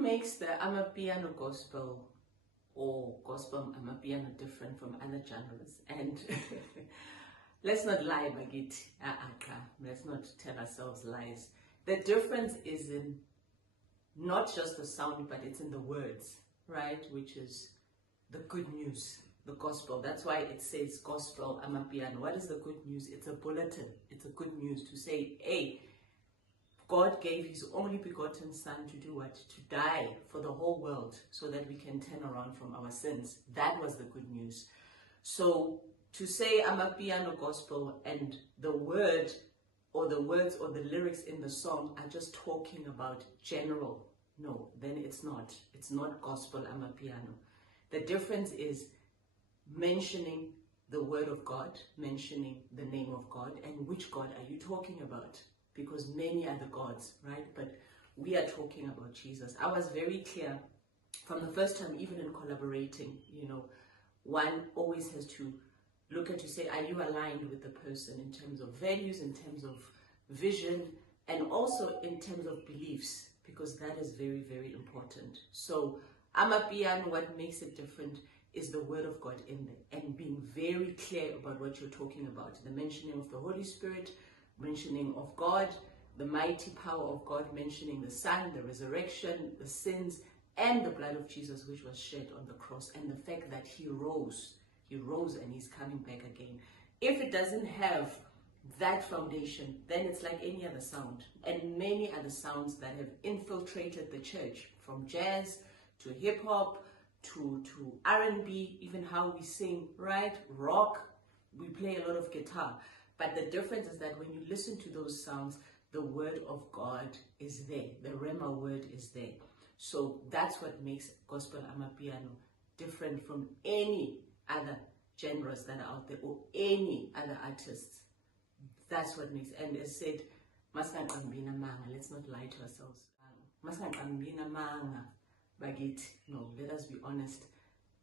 makes the Amapiano gospel or gospel Amapiano different from other genres? And let's not lie, Bagit. Let's not tell ourselves lies. The difference is in not just the sound, but it's in the words, right? Which is the good news, the gospel. That's why it says gospel Amapiano. What is the good news? It's a bulletin. It's a good news to say, hey, God gave his only begotten son to do what? To die for the whole world so that we can turn around from our sins. That was the good news. So to say Amapiano gospel and the word or the words or the lyrics in the song are just talking about general, no, then it's not. It's not gospel Amapiano. The difference is mentioning the word of God, mentioning the name of God, and which God are you talking about? Because many are the gods, right? But we are talking about Jesus. I was very clear from the first time, even in collaborating, one always has to look at to say, are you aligned with the person in terms of values, in terms of vision, and also in terms of beliefs, because that is very, very important. So Amapiano, what makes it different is the word of God in there and being very clear about what you're talking about. The mentioning of the Holy Spirit, mentioning of God, the mighty power of God, mentioning the Son, the resurrection, the sins, and the blood of Jesus which was shed on the cross, and the fact that he rose and he's coming back again. If it doesn't have that foundation, then it's like any other sound, and many other sounds that have infiltrated the church, from jazz to hip-hop to R&B, even how we sing, right? Rock, we play a lot of guitar. But the difference is that when you listen to those sounds, the word of God is there. The Rhema word is there. So that's what makes gospel Amapiano different from any other genres that are out there or any other artists. That's what makes, and as said, let's not lie to ourselves. No, let us be honest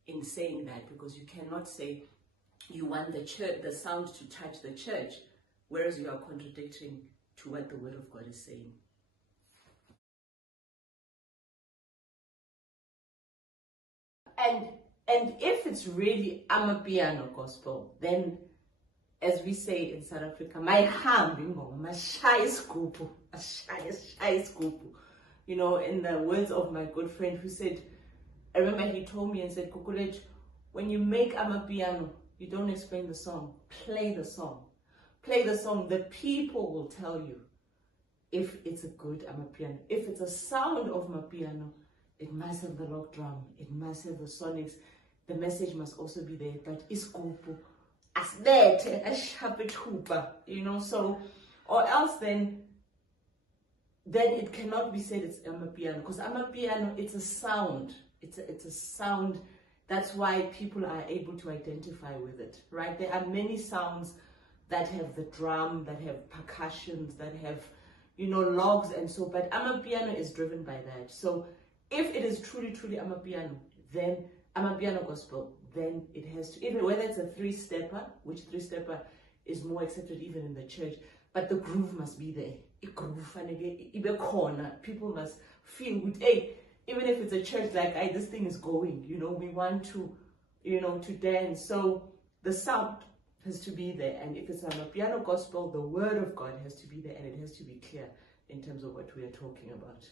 in saying that, because you cannot say you want the church, the sound to touch the church, whereas you are contradicting to what the word of God is saying. And if it's really Amapiano gospel, then, as we say in South Africa, my ham, my shy scoop. In the words of my good friend who said, I remember he told me and said, Kukulet, when you make Amapiano, you don't explain the song, play the song. Play the song. The people will tell you if it's a good Amapiano. If it's a sound of Amapiano, it must have the rock drum, it must have the sonics. The message must also be there, but iskupu, asbete, ashapetupa, so, or else then it cannot be said it's Amapiano, because Amapiano, it's a sound. It's a sound. That's why people are able to identify with it, right? There are many sounds that have the drum, that have percussions, that have, logs and so, but Amapiano is driven by that. So if it is truly, truly Amapiano, then Amapiano gospel, then it has to, even whether it's a three-stepper, which three-stepper is more accepted even in the church, but the groove must be there. People must feel good. Hey, even if it's a church, like, hey, this thing is going, we want to, to dance. So the sound has to be there. And if it's Amapiano gospel, the word of God has to be there, and it has to be clear in terms of what we are talking about.